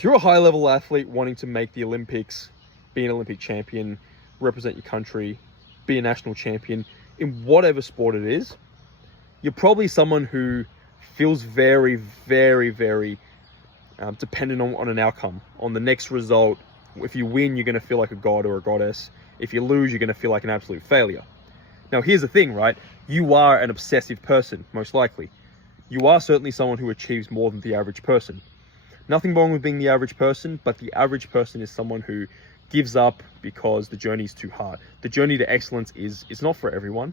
if you're a high level athlete wanting to make the Olympics, be an Olympic champion, represent your country, be a national champion in whatever sport it is, you're probably someone who feels very, very, very dependent on an outcome, on the next result. If you win, you're going to feel like a god or a goddess. If you lose, you're going to feel like an absolute failure. Now, here's the thing, right? You are an obsessive person, most likely. You are certainly someone who achieves more than the average person. Nothing wrong with being the average person, but the average person is someone who gives up because the journey is too hard. The journey to excellence is not for everyone.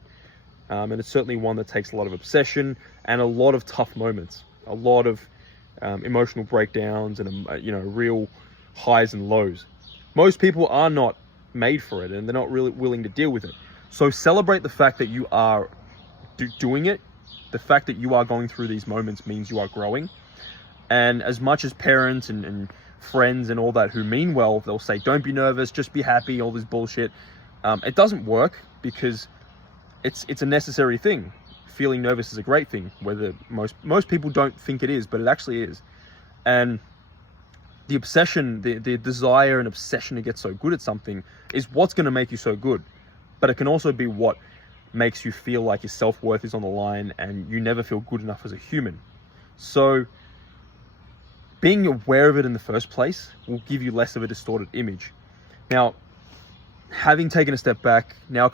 And it's certainly one that takes a lot of obsession and a lot of tough moments, a lot of emotional breakdowns and, real highs and lows. Most people are not made for it and they're not really willing to deal with it. So celebrate the fact that you are doing it. The fact that you are going through these moments means you are growing. And as much as parents and friends and all that who mean well, they'll say, don't be nervous, just be happy, all this bullshit. It doesn't work because it's a necessary thing. Feeling nervous is a great thing, whether most people don't think it is, but it actually is. And the obsession, the desire and obsession to get so good at something is what's going to make you so good. But it can also be what makes you feel like your self-worth is on the line and you never feel good enough as a human. So being aware of it in the first place will give you less of a distorted image. Now, having taken a step back, now I'm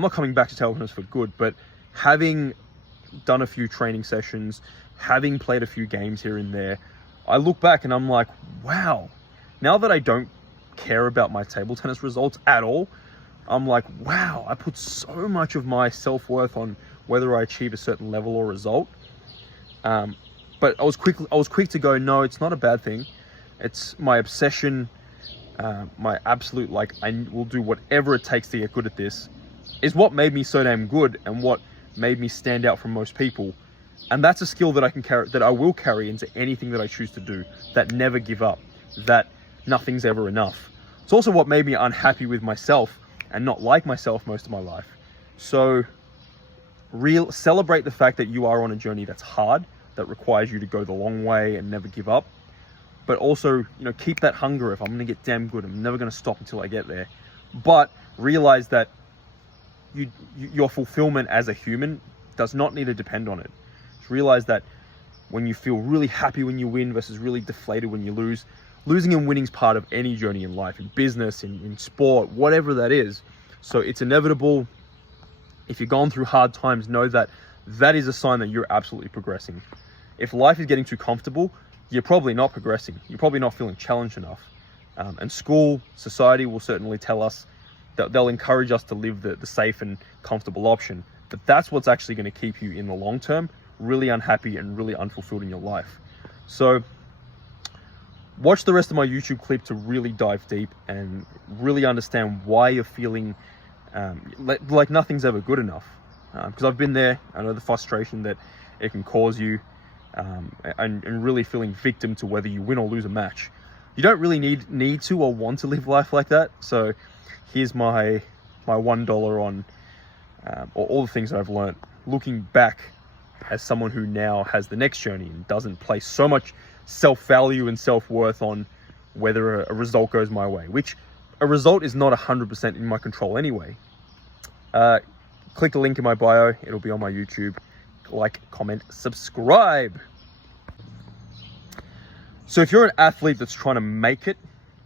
not coming back to table tennis for good, but having done a few training sessions, having played a few games here and there, I look back and I'm like, wow, now that I don't care about my table tennis results at all, I'm like, wow, I put so much of my self-worth on whether I achieve a certain level or result. But I was quick to go, no, it's not a bad thing. It's my obsession, my absolute, I will do whatever it takes to get good at this, is what made me so damn good and what made me stand out from most people. And that's a skill that I will carry into anything that I choose to do, that never give up, that nothing's ever enough. It's also what made me unhappy with myself and not like myself most of my life. So celebrate the fact that you are on a journey that's hard, that requires you to go the long way and never give up. But also, keep that hunger. If I'm gonna get damn good, I'm never gonna stop until I get there. But realize that your fulfillment as a human does not need to depend on it. Just realize that when you feel really happy when you win versus really deflated when you lose, losing and winning is part of any journey in life, in business, in sport, whatever that is. So it's inevitable. If you're going through hard times, know that that is a sign that you're absolutely progressing. If life is getting too comfortable, you're probably not progressing. You're probably not feeling challenged enough. And school, society will certainly tell us that they'll encourage us to live the safe and comfortable option. But that's what's actually going to keep you in the long term really unhappy and really unfulfilled in your life. So watch the rest of my YouTube clip to really dive deep and really understand why you're feeling like nothing's ever good enough. Because I've been there. I know the frustration that it can cause you, and really feeling victim to whether you win or lose a match. You don't really need to or want to live life like that. So here's my $1 on all the things that I've learned looking back as someone who now has the next journey and doesn't place so much self-value and self-worth on whether a result goes my way, which a result is not 100% in my control anyway. Click the link in my bio. It'll be on my YouTube. Like, comment, subscribe. So if you're an athlete that's trying to make it,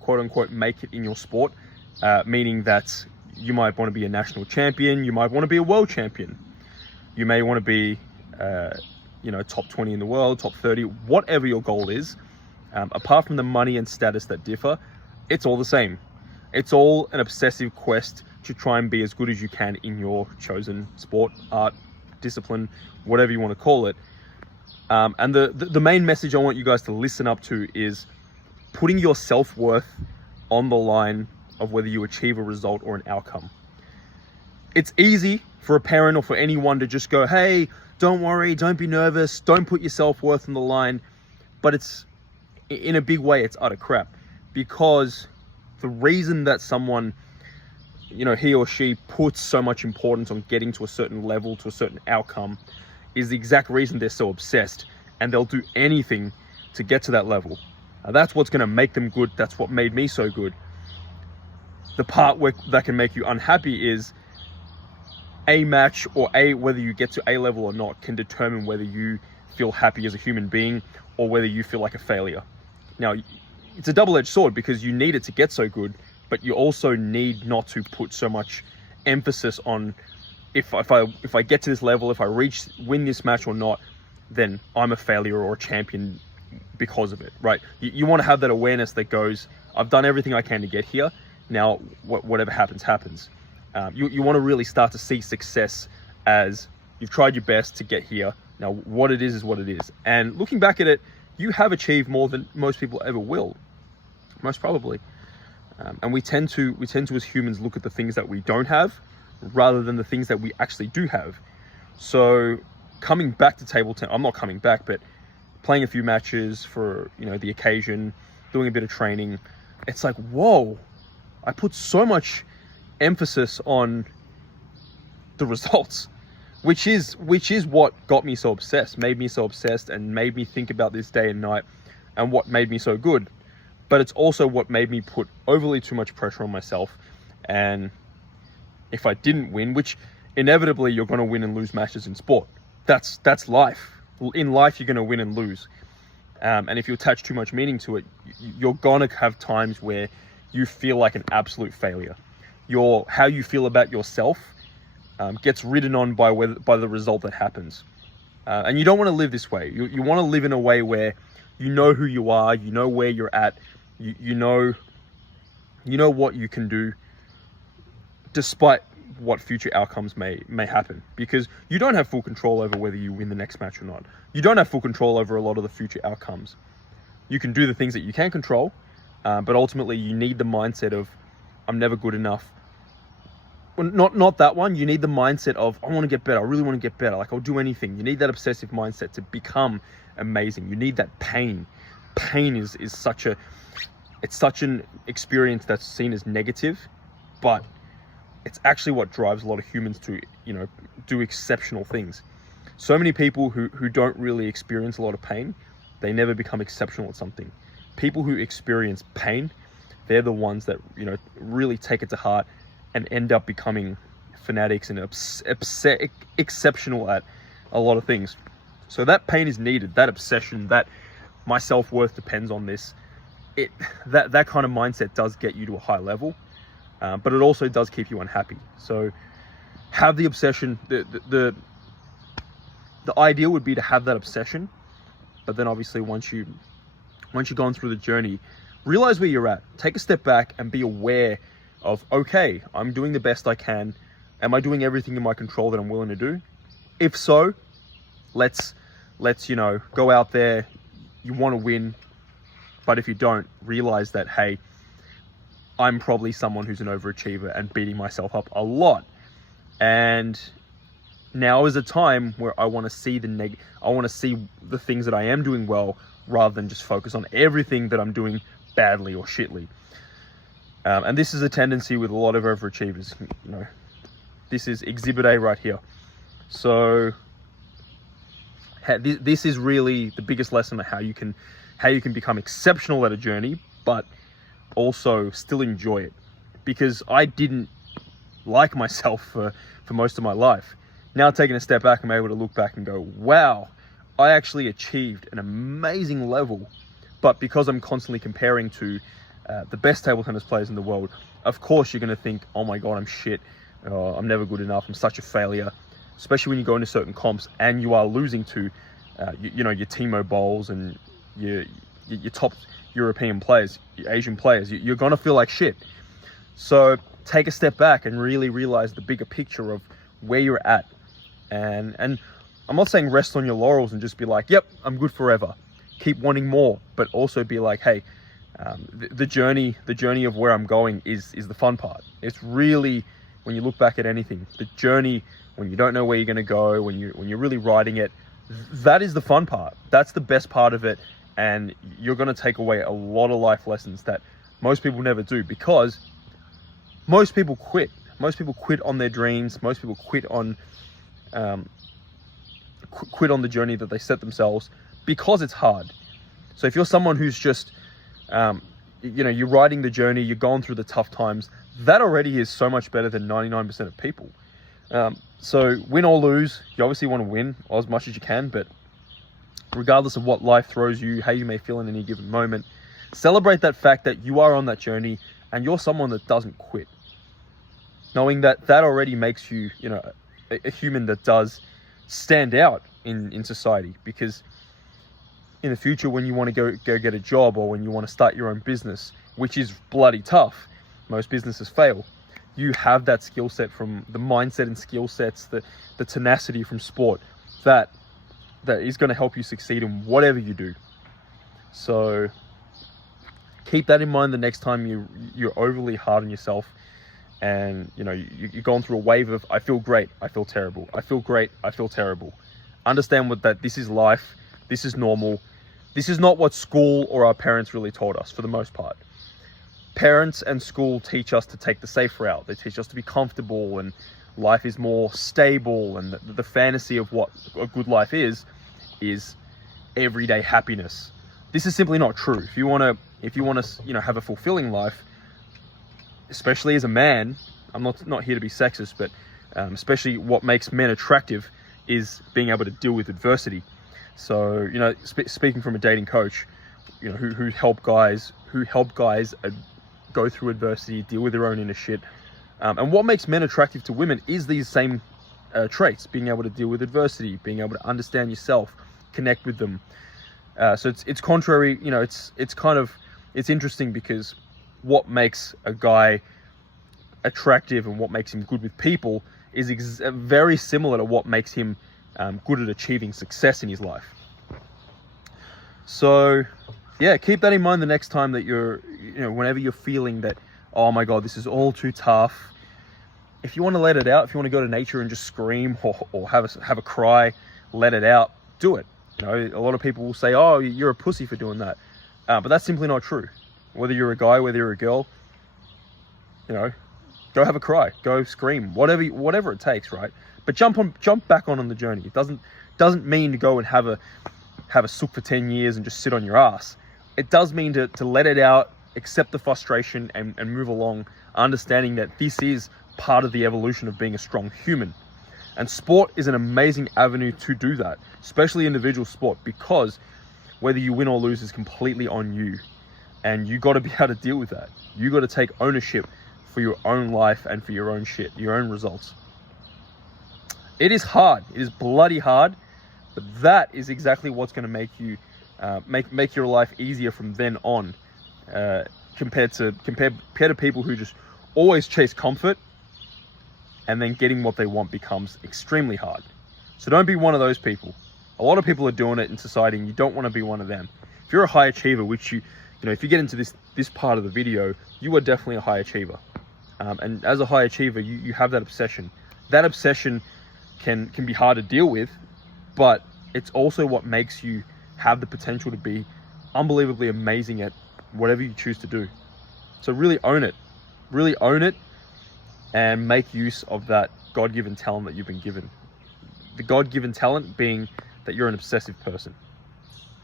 quote unquote, make it in your sport, meaning that you might want to be a national champion, you might want to be a world champion, you may want to be, top 20 in the world, top 30, whatever your goal is, apart from the money and status that differ, it's all the same. It's all an obsessive quest to try and be as good as you can in your chosen sport, art, discipline, whatever you want to call it. And the main message I want you guys to listen up to is putting your self-worth on the line of whether you achieve a result or an outcome. It's easy for a parent or for anyone to just go, hey, don't worry, don't be nervous, don't put your self-worth on the line. But it's, in a big way, it's utter crap. Because the reason that someone, he or she puts so much importance on getting to a certain level, to a certain outcome, is the exact reason they're so obsessed. And they'll do anything to get to that level. That's what's going to make them good. That's what made me so good. The part that can make you unhappy is a match, or whether you get to A level or not, can determine whether you feel happy as a human being or whether you feel like a failure. Now, it's a double-edged sword, because you need it to get so good, but you also need not to put so much emphasis on if I get to this level, if I win this match or not, then I'm a failure or a champion because of it, right? You want to have that awareness that goes, I've done everything I can to get here. Now, whatever happens, happens. You want to really start to see success as you've tried your best to get here. Now, what it is what it is. And looking back at it, you have achieved more than most people ever will, most probably. And we tend to, as humans, look at the things that we don't have rather than the things that we actually do have. So coming back to table tennis, I'm not coming back, but playing a few matches for, the occasion, doing a bit of training, it's like, whoa, I put so much emphasis on the results, which is what got me so obsessed, made me so obsessed, and made me think about this day and night, and what made me so good. But it's also what made me put overly too much pressure on myself. And if I didn't win, which inevitably you're going to win and lose matches in sport, that's life. In life, you're going to win and lose. And if you attach too much meaning to it, you're going to have times where you feel like an absolute failure. How you feel about yourself gets ridden on by the result that happens. And you don't want to live this way. You want to live in a way where you know who you are, you know where you're at, you know what you can do, despite what future outcomes may happen. Because you don't have full control over whether you win the next match or not. You don't have full control over a lot of the future outcomes. You can do the things that you can control, but ultimately you need the mindset of, I'm never good enough. Well, not that one. You need the mindset of, I want to get better. I really want to get better. Like, I'll do anything. You need that obsessive mindset to become amazing. You need that pain. Pain is such an experience that's seen as negative, but it's actually what drives a lot of humans to, do exceptional things. So many people who don't really experience a lot of pain, they never become exceptional at something. People who experience pain, they're the ones that, really take it to heart and end up becoming fanatics and exceptional at a lot of things. So that pain is needed, that obsession, that my self-worth depends on this. That kind of mindset does get you to a high level, but it also does keep you unhappy. So have the obsession. The ideal would be to have that obsession, but then obviously once you've gone through the journey, realize where you're at. Take a step back and be aware of, okay, I'm doing the best I can. Am I doing everything in my control that I'm willing to do? If so, let's go out there. You want to win, but if you don't, realize that, hey, I'm probably someone who's an overachiever and beating myself up a lot. And now is a time where I want to see I want to see the things that I am doing well, rather than just focus on everything that I'm doing badly or shitly. And this is a tendency with a lot of overachievers. This is exhibit A right here. So this is really the biggest lesson of how you can become exceptional at a journey, but also still enjoy it. Because I didn't like myself for most of my life. Now, taking a step back, I'm able to look back and go, wow, I actually achieved an amazing level. But because I'm constantly comparing to the best table tennis players in the world, of course you're going to think, oh my God, I'm shit. I'm never good enough. I'm such a failure. Especially when you go into certain comps and you are losing to, your Timo Bowls and your top European players, your Asian players. You're going to feel like shit. So take a step back and really realize the bigger picture of where you're at. And I'm not saying rest on your laurels and just be like, yep, I'm good forever. Keep wanting more, but also be like, hey, the journey of where I'm going is the fun part. It's really, when you look back at anything, the journey, when you don't know where you're going to go, when you're really riding it, that is the fun part. That's the best part of it. And you're going to take away a lot of life lessons that most people never do, because most people quit. Most people quit on their dreams. Most people quit on the journey that they set themselves, because it's hard. So if you're someone who's just You're riding the journey, you're going through the tough times. That already is so much better than 99% of people. So win or lose, you obviously want to win as much as you can, but regardless of what life throws you, how you may feel in any given moment, celebrate that fact that you are on that journey and you're someone that doesn't quit. Knowing that already makes you, a human that does stand out in society. Because in the future, when you want to go get a job, or when you want to start your own business, which is bloody tough, most businesses fail, you have that skill set from the mindset and skill sets, the tenacity from sport that is going to help you succeed in whatever you do. So keep that in mind the next time you're overly hard on yourself, and you're going through a wave of I feel great, I feel terrible, I feel great, I feel terrible. Understand that this is life, this is normal. This is not what school or our parents really taught us for the most part. Parents and school teach us to take the safe route. They teach us to be comfortable, and life is more stable, and the fantasy of what a good life is everyday happiness. This is simply not true. If you want to have a fulfilling life, especially as a man, I'm not here to be sexist, but especially what makes men attractive is being able to deal with adversity. So, speaking from a dating coach, who help guys go through adversity, deal with their own inner shit. And what makes men attractive to women is these same traits: being able to deal with adversity, being able to understand yourself, connect with them. So it's contrary. It's interesting, because what makes a guy attractive and what makes him good with people is very similar to what makes him good at achieving success in his life. So yeah, keep that in mind the next time that whenever you're feeling that, oh my God, this is all too tough. If you want to let it out, if you want to go to nature and just scream or have a cry, let it out, do it. A lot of people will say, oh, you're a pussy for doing that. But that's simply not true. Whether you're a guy, whether you're a girl, go have a cry, go scream, whatever it takes, right? But jump back on the journey. It doesn't mean to go and have a sook for 10 years and just sit on your ass. It does mean to let it out, accept the frustration, and move along, understanding that this is part of the evolution of being a strong human. And sport is an amazing avenue to do that, especially individual sport, because whether you win or lose is completely on you. And you got to be able to deal with that. You got to take ownership for your own life and for your own shit, your own results. It is hard. It is bloody hard, but that is exactly what's going to make you make your life easier from then on. Compared to people who just always chase comfort, and then getting what they want becomes extremely hard. So don't be one of those people. A lot of people are doing it in society, and you don't want to be one of them. If you're a high achiever, which if you get into this part of the video, you are definitely a high achiever. And as a high achiever, you have that obsession. That obsession can be hard to deal with, but it's also what makes you have the potential to be unbelievably amazing at whatever you choose to do. So really own it. Really own it, and make use of that God-given talent that you've been given. The God-given talent being that you're an obsessive person.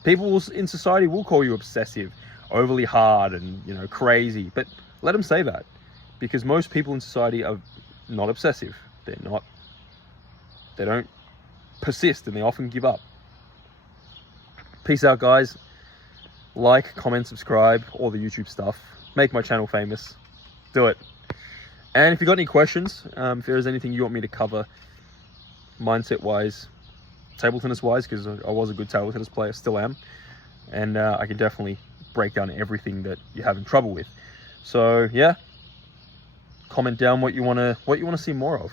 People in society will call you obsessive, overly hard, and crazy, but let them say that, because most people in society are not obsessive. They don't persist, and they often give up. Peace out, guys. Like, comment, subscribe, all the YouTube stuff. Make my channel famous. Do it. And if you got any questions, if there is anything you want me to cover, mindset wise, table tennis wise, because I was a good table tennis player, still am, and I can definitely break down everything that you're having trouble with. So yeah, comment down what you want to see more of.